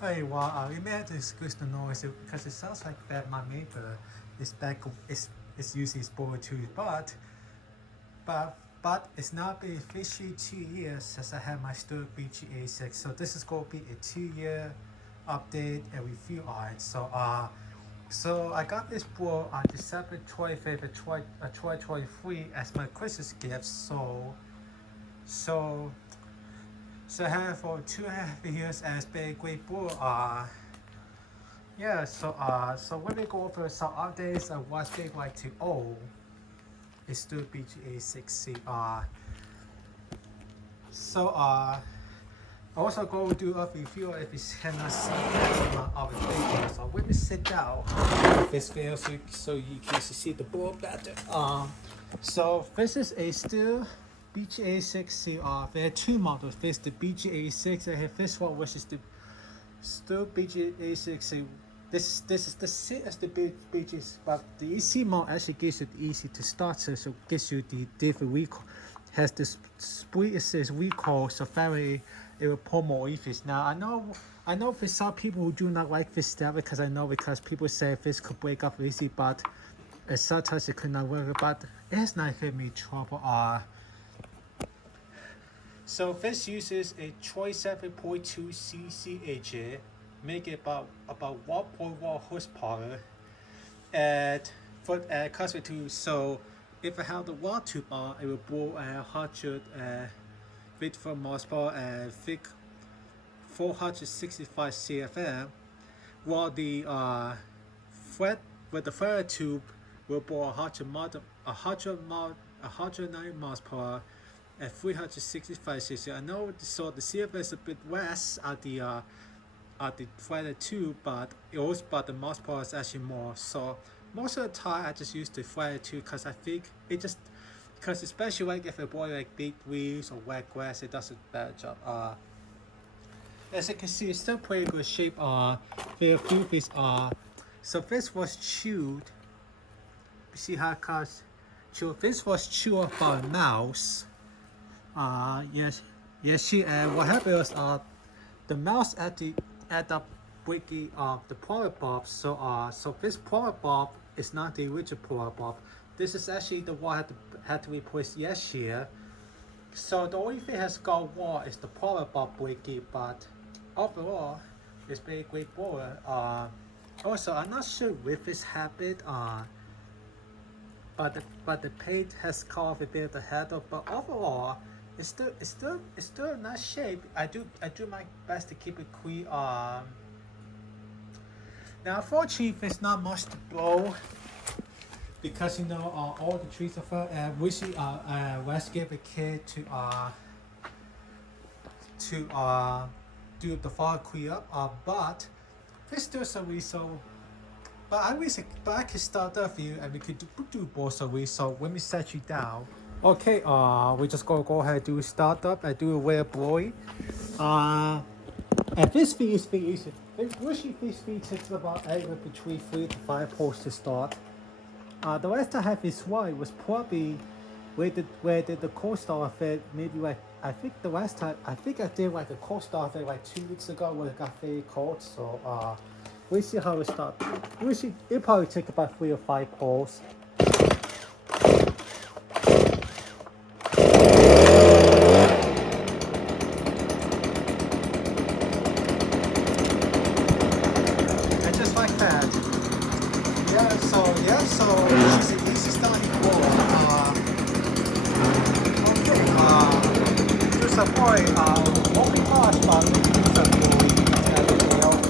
Hey, well, we may have to excuse the noise because it sounds like that my neighbor is back is using his Bluetooth, but it's now been officially 2 years since I had my STIHL BG86. So this is going to be a 2 year update and review on it. So I got this board on December 25th of 2023 as my Christmas gift. So so I had it for 2.5 years and it's been a great board. Yeah. So let me go over some updates of what's been like to old. It's STIHL BG86C. So also go do a review if you cannot see that on the video. So let me sit down this video so you can see the board better. So this is a STIHL BG86C. There are two models. This is the BG86 and have this one, which is the STIHL BG86C. This is the same as the BGs, but the EC mode actually gives it easy to start, so it gives you the different recall. Has this split, it says recall, so very it will pull more EVs. Now I know for some people who do not like this style because people say this could break up easy, but sometimes it could not work. But it has not hit me trouble. So this uses a 27.2 cc engine, make it about 1.1 horsepower, and for customer two. So if I have the water tube on, it will blow 154 miles per hour and thick 465 CFM, while the fire tube will blow 109 miles per hour at 365 cc. I know, so the CFM is a bit less at the fire tube, but the miles per hour is actually more. So most of the time I just use the fire tube because I think it just, because especially like if I boil like big wheels or wet grass, it does a better job. As you can see, it's still pretty good shape. There are a few things. So this was chewed. See how it cuts? This was chewed by a mouse. Yes. What happened was the mouse ended up breaking the power bulb. So this power bulb is not the original power bulb. This is actually the one I had to replace year. So the only thing has gone wrong is the power bulb breaking, but overall it's been a great board. Also, I'm not sure with this habit. But the paint has carved a bit of the handle, but overall it's still in nice shape. I do my best to keep it clean. Now unfortunately there's not much to blow because all the trees are fell, and we see let's give a kid to do the fire clean up. But there's still some reason. But I can start the view and we could do both. So let me set you down. Okay, we just gonna go ahead and do startup and do a way of blowing. And this thing is pretty easy. Usually this thing takes about anywhere between 3 to 5 pulls to start. The last I had this one was probably where did the cold start of it, maybe like I think the last time I did like a cold start of it like 2 weeks ago when it got very cold. So we'll see how it starts. It'll probably take about 3 or 5 pulls. And just like that. So this is an easy starting board. There's a boy, won't be much, but maybe there's a boy and everything else.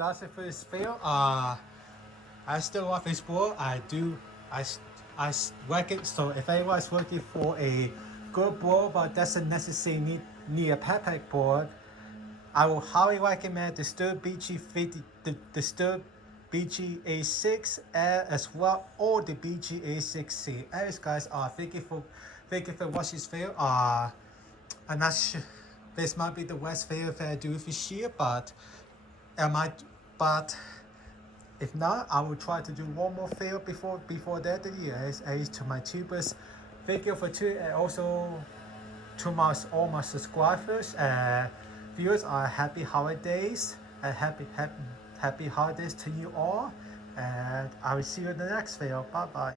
that's it for this video. I still love this board. I work it. So if anyone's looking for a good board but doesn't necessarily need a pepec board, I will highly recommend the STIHL BG50, the STIHL BG86 as well, or the BG86C. Anyways, guys, thank you for watching this video. I'm not sure. This might be the worst video that I do this year, but if not, I will try to do one more video before the end of the year. As to my tubers, thank you for tuning, and also to all my subscribers and viewers. Happy holidays and happy holidays to you all, and I will see you in the next video. Bye bye.